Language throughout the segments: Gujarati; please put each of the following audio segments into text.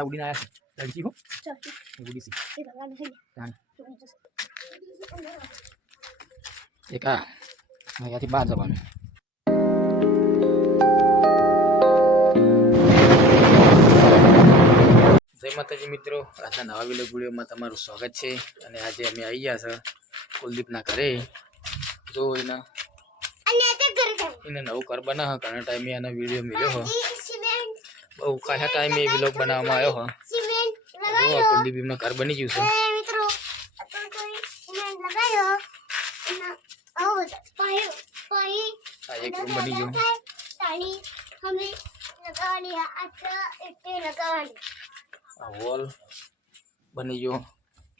ભમરા ઉડીને આવ્યા છે લડકી હો ઉડી સી એક આ અહીંયાથી બહાર જવાનું જય માતાજી મિત્રો આજના નવા વિડીયોમાં તમારું સ્વાગત છે અને આજે અમે આવી ગયા છે કુલદીપના ઘરે જો એને નવું ઘર બનાવ ઘણા ટાઈમે એનો વિડીયો મળ્યો બહુ ખાસા ટાઈમે વ્લોગ બનાવવામાં આવ્યો હો જો કુલદીપનું ઘર બની ગયું છે એક રૂમ બની ગયો वॉल बनी जो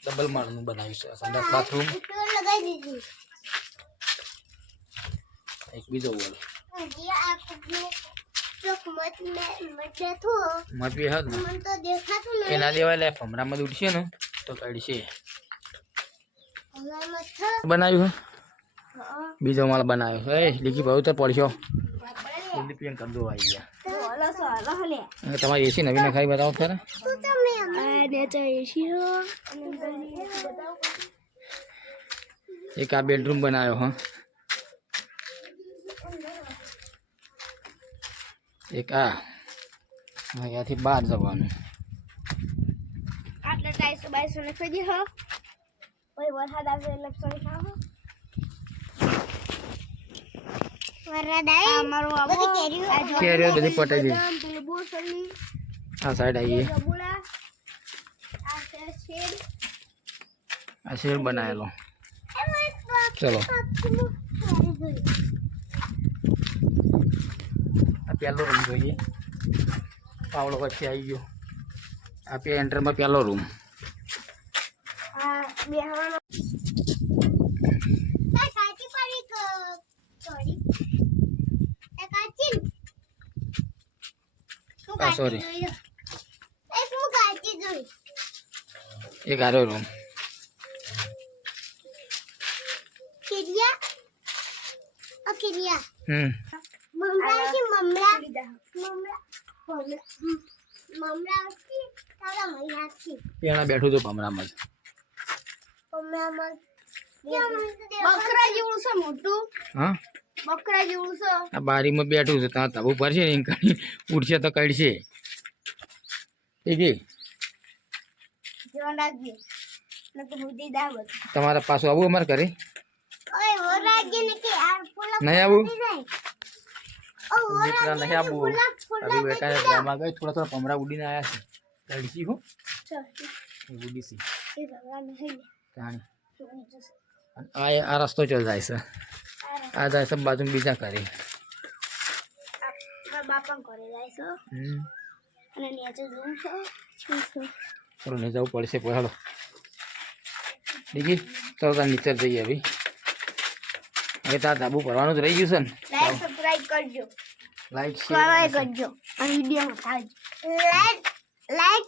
डबल मारनु बनाई से संडास बाथरूम एक बीजो वॉल मत भी है एना देवाले फमरा में उठશે ને તો કાઢશે બનાવ્યું બીજો માળ બનાવ્યો એ લીકી ભાવ તો પડશો જલ્દી પીન કર દો આવી ગયા તમારી એસી નવી નખાઈ બતાવો ખરા एक आ बेडरूम बनायो हाँ एक आ यहाँ थी बाहर जवान आटला टाइस बाइस ने खरीदी हो ओए वरसाद આવે એટલે સોરી ખાઓ વરસાદ આવી અમારો આવો કેરીઓ બધી પટાઈ દી પેલી બોસલી આ સાઈડ આવીએ આ શેર બનાયેલો चलो आ पहलो रूम જોઈએ પાવળો વચ્ચે આવી ગયો આ પે એન્ટર માં પહેલો રૂમ આ બેહવાનો કાચી પડી સોરી એ કાચી આ સોરી એ શું કાચી જોઈ એક આરો રૂમ किरिया ममरा की ममरा ममरा की तारा मैया की पेणा बैठो तो भमरा में बकरा जेवुं છે મોટું हां बकरा जेवुं છે आ बारी में बैठो છે ता तब ऊपर से नहीं उठसे तो कड़से ठीक है जोन लागी न तो बुद्धि दावत તમારા પાછો આવું અમાર ઘરે ओए वो राज्य ने के यार फुल नहीं आबू ओ वो मित्रा नहीं आबू अभी बेटा गामा गए थोड़ा थोड़ा भमरा उड़ीने आया છે કડસી હો ઉડી સી એ ભગવાન નહીં કહાની આ રસ્તો ચલ જાય છે આ જાય છે બાજુ બીજા કરે આ બાપા કરે જાય છે અને નીચે જવું છે ચલો ને જવું પડશે કોઈ હાલો દીકી ચલો તાર નીચે જઈએ અભી હવે તાર ધાબુ ભરવાનું જ રહી ગયું છે ને લાઈક સબસ્ક્રાઇબ કરજો લાઈક શેર કરજો અને વિડિયો માં લાઈક